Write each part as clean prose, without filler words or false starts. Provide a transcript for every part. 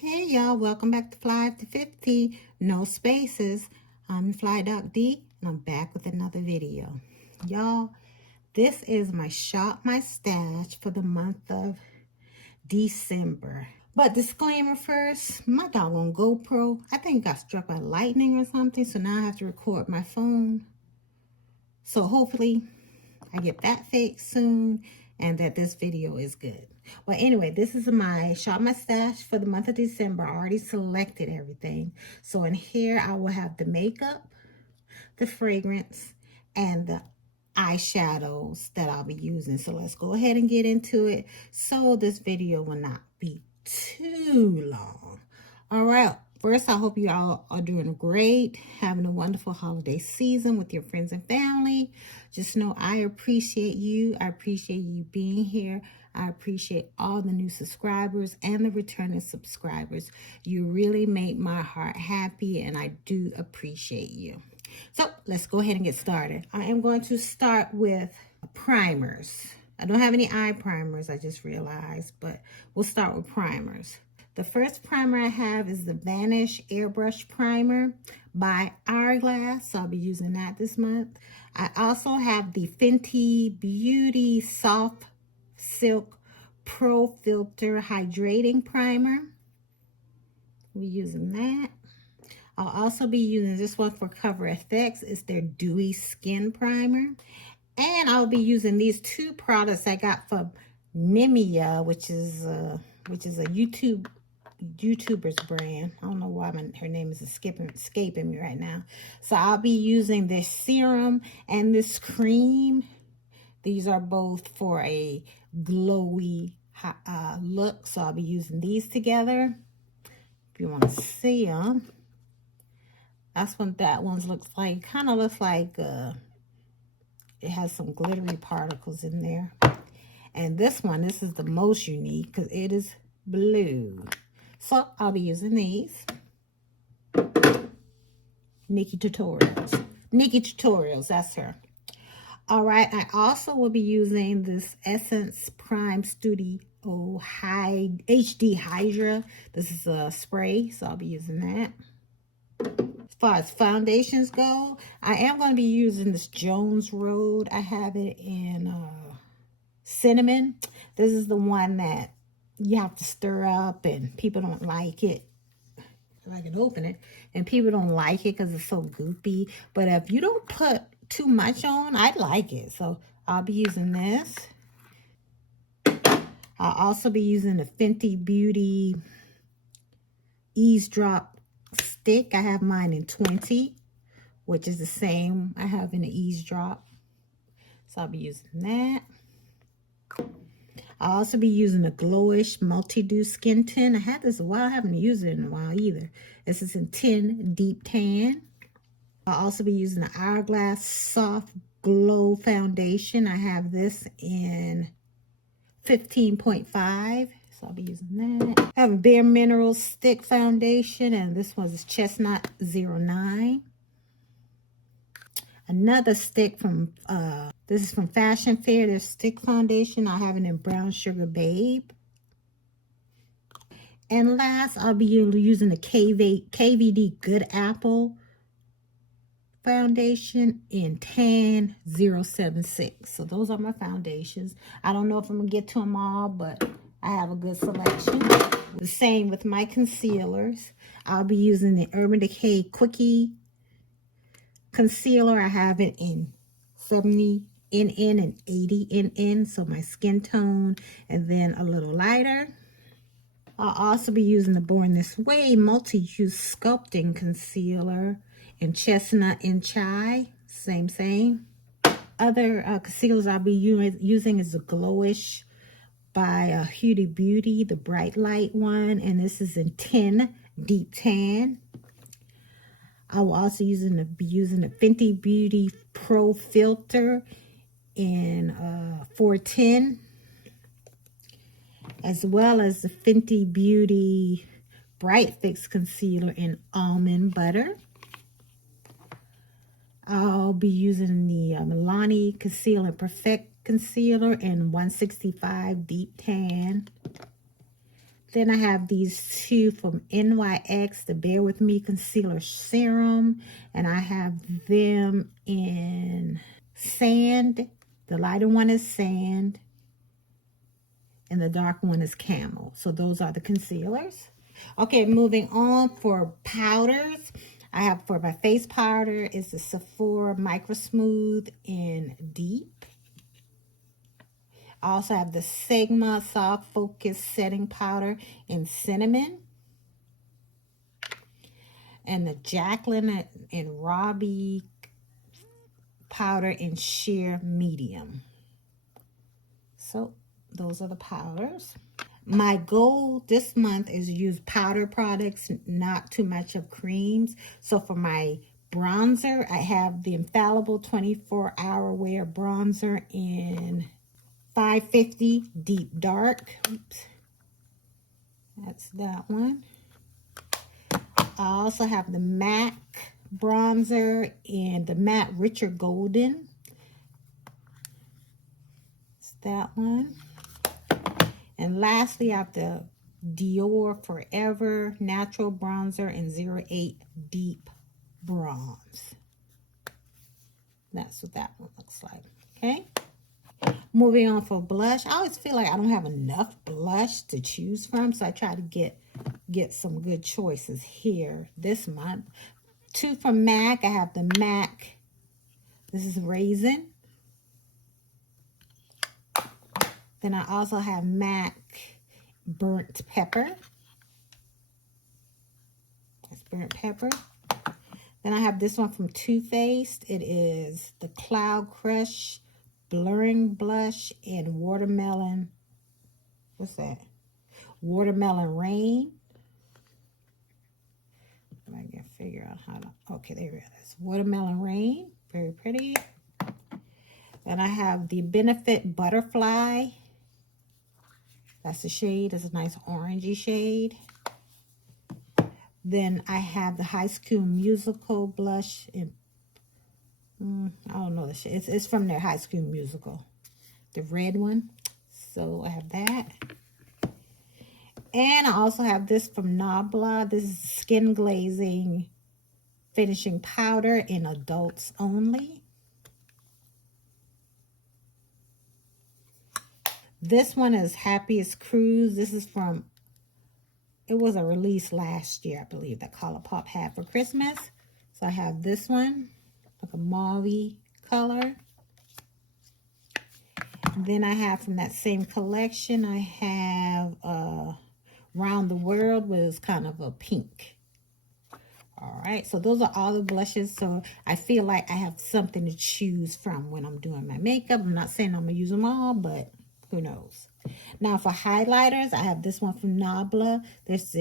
Hey y'all, welcome back to FlyafterFifty. No spaces. I'm Fly.D and I'm back with another video. Y'all, this is my shop, my stash for the month of December. But disclaimer first, my doggone GoPro, I think got struck by lightning or something, so now I have to record my phone. So hopefully I get that fixed soon and that this video is good. Well, anyway, this is my shop, my stash for the month of December. I already selected everything. So in here, I will have the makeup, the fragrance, and the eyeshadows that I'll be using. So let's go ahead and get into it so this video will not be too long. All right. First, I hope you all are doing great, having a wonderful holiday season with your friends and family. Just know I appreciate you. I appreciate you being here. I appreciate all the new subscribers and the returning subscribers. You really make my heart happy, and I do appreciate you. So let's go ahead and get started. I am going to start with primers. I don't have any eye primers, I just realized, but we'll start with primers. The first primer I have is the Vanish Airbrush Primer by Hourglass. So I'll be using that this month. I also have the Fenty Beauty Soft Silk Pro Filter Hydrating Primer. We're using that. I'll also be using this one for Cover FX. It's their Dewy Skin Primer. And I'll be using these two products I got from Nimia, which is a YouTuber's brand. I don't know why her name is escaping me right now. So I'll be using this serum and this cream. These are both for a glowy look. So I'll be using these together. If you want to see them. That's what that one looks like. Kind of looks like it has some glittery particles in there. And this one, this is the most unique because it is blue. So I'll be using these. Nikki Tutorials, that's her. All right, I also will be using this Essence Prime Studio HD Hydra. This is a spray, so I'll be using that. As far as foundations go, I am going to be using this Jones Road. I have it in cinnamon. This is the one that you have to stir up and people don't like it. I can open it and people don't like it because it's so goopy. But if you don't put too much on, I like it. So I'll be using this. I'll also be using the Fenty Beauty Eavesdrop stick. I have mine in 20, which is the same I have in the Eavesdrop. So I'll be using that. I'll also be using the Glowish Multi-Dew Skin Tint. I had this a while. I haven't used it in a while either. This is in 10 Deep Tan. I'll also be using the Hourglass Soft Glow Foundation. I have this in 15.5. So I'll be using that. I have a Bare Minerals Stick Foundation. And this one's Chestnut 09. Another stick from, this is from Fashion Fair, their stick foundation. I have it in Brown Sugar Babe. And last, I'll be using the KVD Good Apple foundation in Tan 076. So those are my foundations. I don't know if I'm going to get to them all, but I have a good selection. The same with my concealers. I'll be using the Urban Decay Quickie concealer. I have it in 70 NN and 80 NN, so my skin tone, and then a little lighter. I'll also be using the Born This Way multi-use sculpting concealer in Chestnut and Chai. Same. Other concealers I'll be using is the Glowish by Huda Beauty, the Bright Light one, and this is in 10 Deep Tan. I will also be using the Fenty Beauty Pro Filter in 410, as well as the Fenty Beauty Bright Fix Concealer in Almond Butter. I'll be using the Milani Conceal and Perfect Concealer in 165 Deep Tan. Then I have these two from NYX, the Bear With Me Concealer Serum. And I have them in Sand. The lighter one is Sand. And the dark one is Camel. So those are the concealers. Okay, moving on for powders. I have for my face powder is the Sephora Micro Smooth in Deep. I also have the Sigma Soft Focus Setting Powder in Cinnamon. And the Jacqueline and Robbie powder in Sheer Medium. So those are the powders. My goal this month is use powder products, not too much of creams. So for my bronzer, I have the Infallible 24-Hour Wear Bronzer in 550 Deep Dark. Oops. That's that one. I also have the MAC bronzer and the Matte Richer Golden. It's that one. And lastly, I have the Dior Forever Natural Bronzer in 08 Deep Bronze. That's what that one looks like. Okay. Moving on for blush. I always feel like I don't have enough blush to choose from, so I try to get some good choices here this month. Two from MAC. I have the MAC. This is Raisin. Then I also have MAC Burnt Pepper. That's Burnt Pepper. Then I have this one from Too Faced. It is the Cloud Crush Blurring Blush in Watermelon. What's that? Watermelon Rain. I can figure out how to. Okay, there it is. Watermelon Rain. Very pretty. Then I have the Benefit Butterfly. That's the shade. It's a nice orangey shade. Then I have the High School Musical blush in, I don't know the shade. It's from their High School Musical, the red one. So I have that. And I also have this from Nabla. This is Skin Glazing Finishing Powder in Adults Only. This one is Happiest Cruise. This is from, it was a release last year, I believe, that Colourpop had for Christmas. So I have this one, like a mauve color. And then I have from that same collection, I have Round the World, was kind of a pink. All right, so those are all the blushes. So I feel like I have something to choose from when I'm doing my makeup. I'm not saying I'm going to use them all, but who knows? Now for highlighters, I have this one from Nabla. This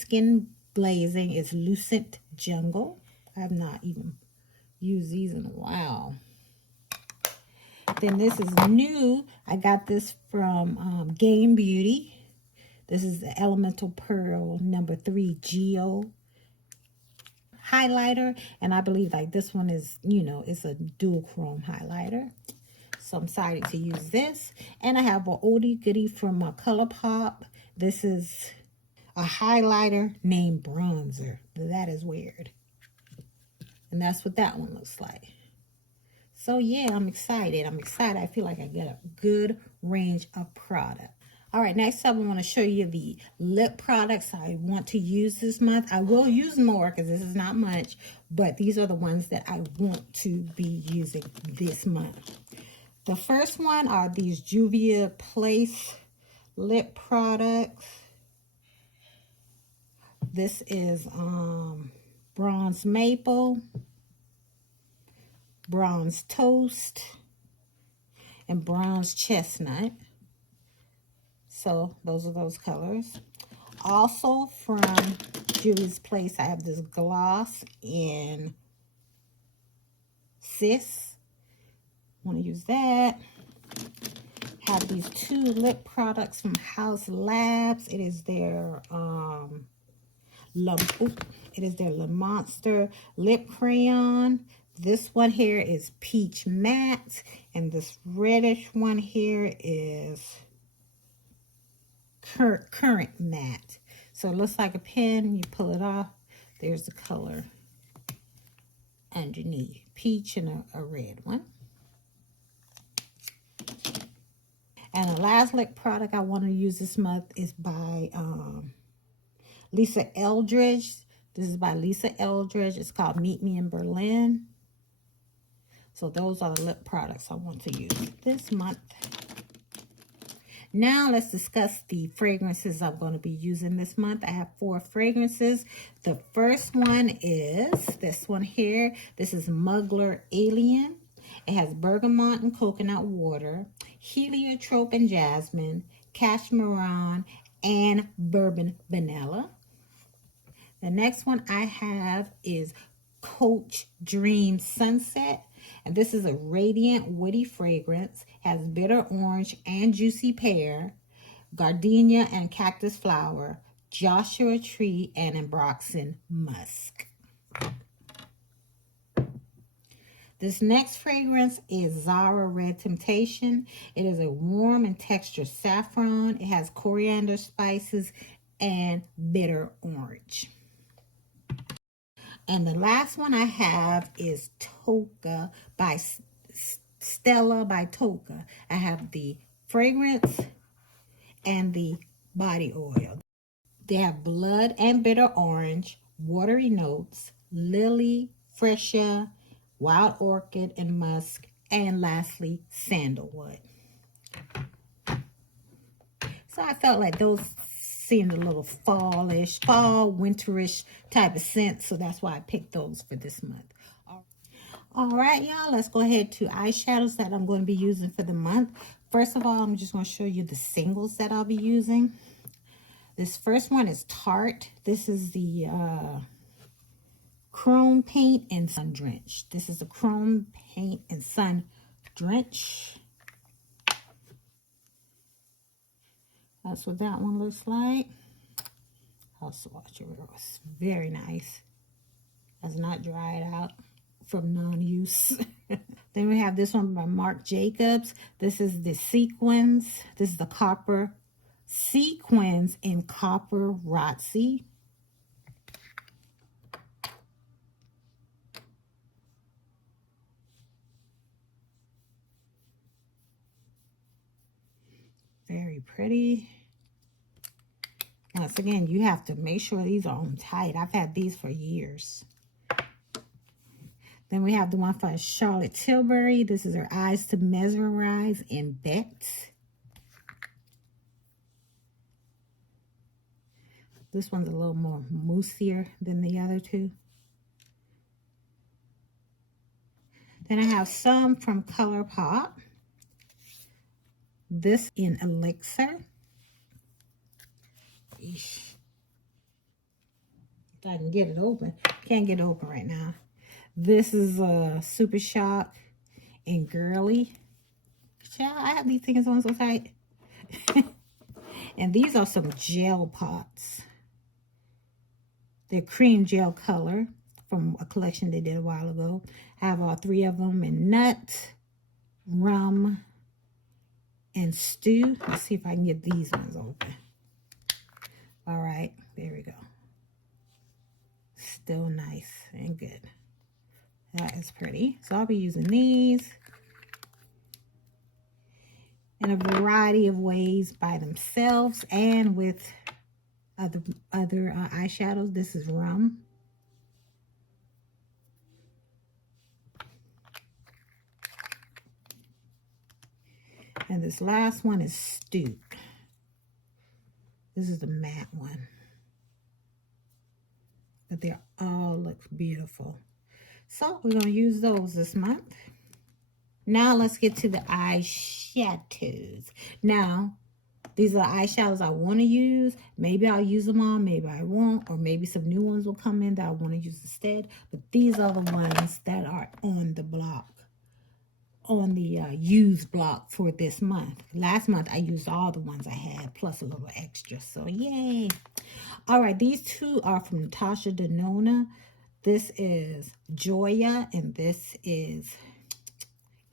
Skin Blazing is Lucent Jungle. I have not even used these in a while. Then this is new. I got this from Game Beauty. This is the Elemental Pearl number 3 Geo highlighter. And I believe like this one is, you know, it's a dual chrome highlighter. So I'm excited to use this. And I have an oldie goodie from Colourpop. This is a highlighter named Bronzer. That is weird. And that's what that one looks like. So yeah, I'm excited. I feel like I get a good range of product. All right, next up I want to show you the lip products I want to use this month. I will use more because this is not much, but these are the ones that I want to be using this month. The first one are these Juvia Place lip products. This is Bronze Maple, Bronze Toast, and Bronze Chestnut. So those are those colors. Also from Juvia's Place, I have this gloss in Cis. Want to use that. Have these two lip products from Haus Labs. It is their Le Monster lip crayon. This one here is Peach Matte, and this reddish one here is current matte. So it looks like a pen. You pull it off. There's the color underneath. Peach and a red one. And the last lip product I want to use this month is by Lisa Eldridge. This is by Lisa Eldridge. It's called Meet Me in Berlin. So those are the lip products I want to use this month. Now let's discuss the fragrances I'm going to be using this month. I have 4 fragrances. The first one is this one here. This is Mugler Alien. It has bergamot and coconut water, heliotrope and jasmine, cashmeran, and bourbon vanilla. The next one I have is Coach Dream Sunset. And this is a radiant, woody fragrance. Has bitter orange and juicy pear, gardenia and cactus flower, Joshua tree, and ambroxan musk. This next fragrance is Zara Red Temptation. It is a warm and textured saffron. It has coriander spices and bitter orange. And the last one I have is Toka by Stella by Toka. I have the fragrance and the body oil. They have blood and bitter orange, watery notes, lily, freesia, wild orchid, and musk, and lastly, sandalwood. So I felt like those seemed a little fallish, fall, winterish type of scent. So that's why I picked those for this month. All right, y'all, let's go ahead to eyeshadows that I'm going to be using for the month. First of all, I'm just going to show you the singles that I'll be using. This first one is Tarte. This is the Chrome Paint and Sun Drench. This is the Chrome Paint and Sun Drench. That's what that one looks like. I'll swatch it. It's very nice. Has not dried out from non-use. Then we have this one by Marc Jacobs. This is the Sequins. This is the Copper Sequins in Copper Rotzi. Very pretty. Once again, you have to make sure these are on tight. I've had these for years. Then we have the one for Charlotte Tilbury. This is her Eyes to Mesmerize in Bet. This one's a little more moussier than the other two. Then I have some from ColourPop. This in Elixir. Eesh. If I can get it open. Can't get it open right now. This is a Super Shock and Girly. Child, I have these things on so tight. And these are some gel pots. They're cream gel color from a collection they did a while ago. I have all 3 of them in nut, rum, and stew. Let's see if I can get these ones open. All right, there we go. Still nice and good. That is pretty. So I'll be using these in a variety of ways by themselves and with other eyeshadows. This is rum. And this last one is Stoop. This is the matte one. But they all look beautiful. So we're going to use those this month. Now let's get to the eyeshadows. Now, these are the eyeshadows I want to use. Maybe I'll use them all, maybe I won't, or maybe some new ones will come in that I want to use instead. But these are the ones that are on the block, on the used block for this month. Last month, I used all the ones I had, plus a little extra, so yay. All right, these two are from Natasha Denona. This is Joya, and this is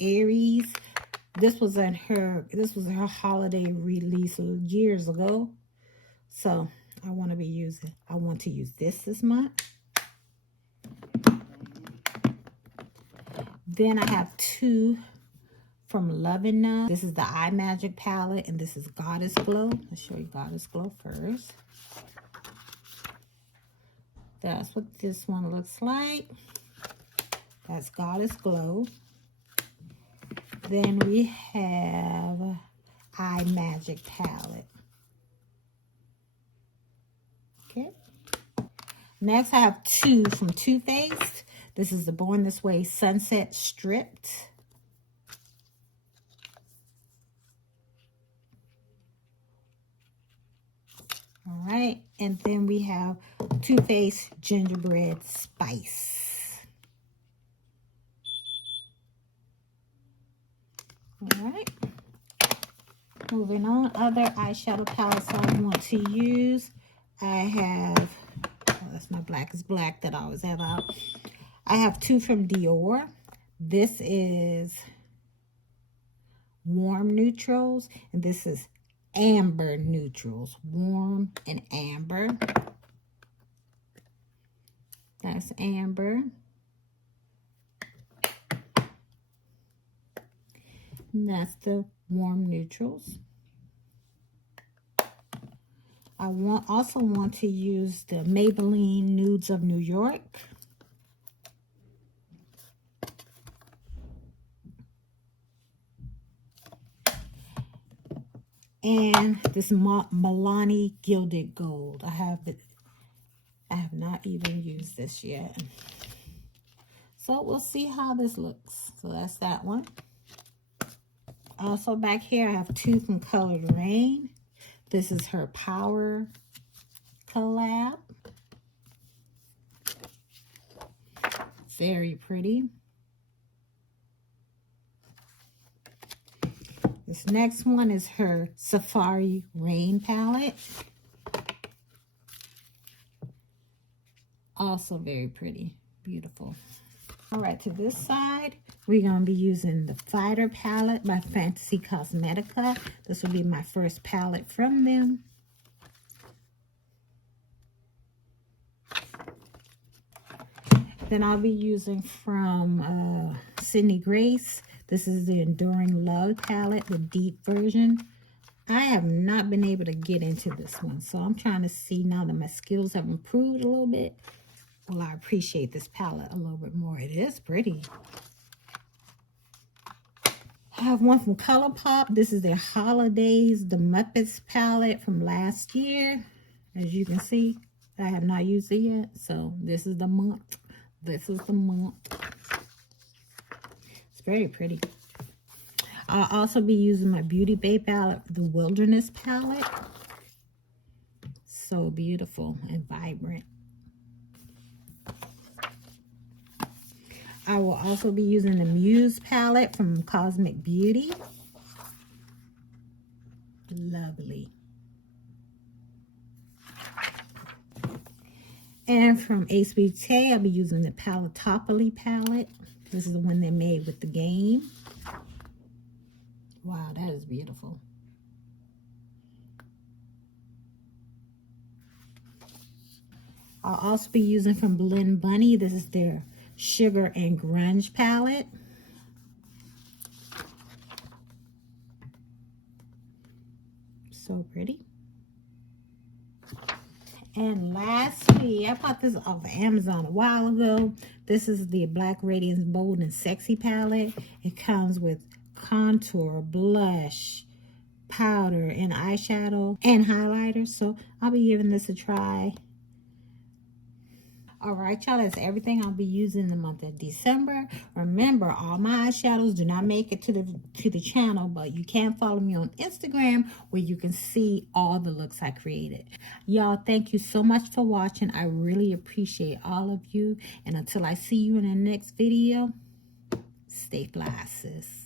Aries. This was her holiday release years ago. So I want to use this month. Then I have 2 from Love and None. This is the Eye Magic palette, and this is Goddess Glow. Let's show you Goddess Glow first. That's what this one looks like. That's Goddess Glow. Then we have Eye Magic palette. Okay. Next, I have 2 from Too Faced. This is the Born This Way Sunset Stripped. All right, and then we have Too Faced Gingerbread Spice. All right. Moving on, other eyeshadow palettes I want to use. I have, oh, that's my Black is Black that I always have out. I have 2 from Dior. This is Warm Neutrals, and this is Amber Neutrals. Warm and Amber. That's Amber. And that's the Warm Neutrals. I also want to use the Maybelline Nudes of New York. And this Milani Gilded Gold. I have not even used this yet. So we'll see how this looks. So that's that one. Also back here, I have 2 from Colored Rain. This is her Power collab. Very pretty. This next one is her Safari Rain palette. Also very pretty. Beautiful. All right, to this side, we're going to be using the Fighter palette by Fantasy Cosmetica. This will be my first palette from them. Then I'll be using from Sydney Grace. This is the Enduring Love palette, the deep version. I have not been able to get into this one, so I'm trying to see now that my skills have improved a little bit. Well, I appreciate this palette a little bit more. It is pretty. I have one from ColourPop. This is their Holidays, the Muppets palette from last year. As you can see, I have not used it yet, so this is the month. This is the month. It's very pretty. I'll also be using my Beauty Bay palette, the Wilderness palette. So beautiful and vibrant. I will also be using the Muse palette from Cosmic Beauty. Lovely. And from Ace Beauté, I'll be using the Palatopoli palette. This is the one they made with the game. Wow, that is beautiful. I'll also be using from Blend Bunny. This is their Sugar and Grunge palette. So pretty. And lastly, I bought this off of Amazon a while ago. This is the Black Radiance Bold and Sexy palette. It comes with contour, blush, powder, and eyeshadow, and highlighter. So I'll be giving this a try. All right, y'all, that's everything I'll be using in the month of December. Remember, all my eyeshadows do not make it to the channel, but you can follow me on Instagram where you can see all the looks I created. Y'all, thank you so much for watching. I really appreciate all of you. And until I see you in the next video, stay fly, sis.